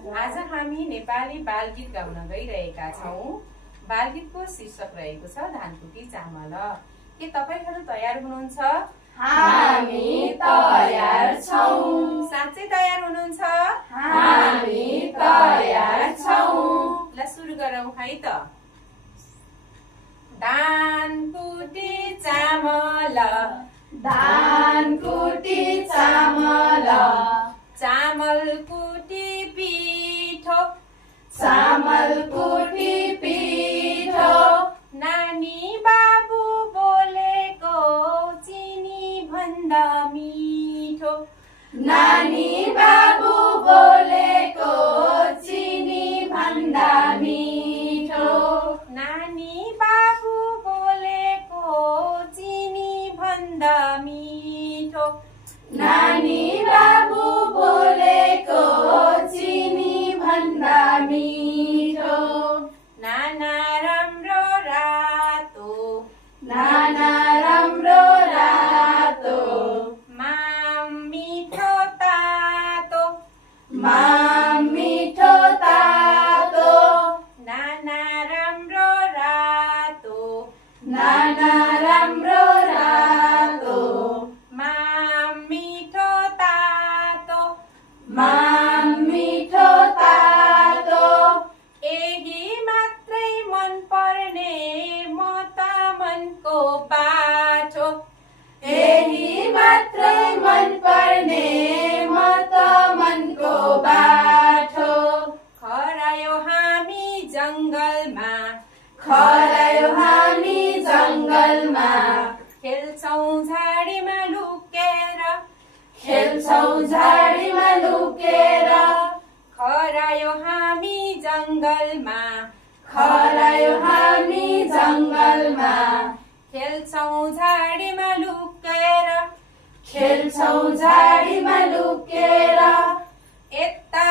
आज हामी नेपाली बालगीत गाउन गइरहेका छौं। बालगीतको शीर्षक रहेको छ धानकुटी चामल। के तपाईहरु तयार हुनुहुन्छ? हामी तयार छौं। साँच्चै तयार हुनुहुन्छ? हामी तयार छौं। ल सुरु गरौँ है त। धानकुटी चामल, धानकुटी चामल, चामल कुटी पिठो, चामल कुटी पिठो, नानी बाबु बोलेको चिनी भन्दा मिठो, नानी बाबु बोलेको चिनी भन्दा मिठो, नानी बाबु बोलेको चिनी भन्दा मिठो, नानी बाबु बोलेको चिनी भन्दा मिठो, नाना राम्रो रातो, नाना राम्रो रातो, माम मिठो तातो, माम मिठो तातो, नाना राम्रो रातो, नाना राम्रो रातो, माम मिठो तातो, माम मिठो तातो, यही मात्रै मन पर्ने म त मनको बाटो, यही मात्रै मन पर्ने म त मनको बाटो, खरायो हामी जंगलमा, खरायो हामी जंगलमा, खेल्छौं झाडीमा लुकेर, खेल्छौं झाडीमा लुकेर, खरायो हामी जंगलमा, खरायो हामी जंगलमा, खेल्छौं झाडीमा लुकेर, खेल्छौं झाडीमा लुकेर, यता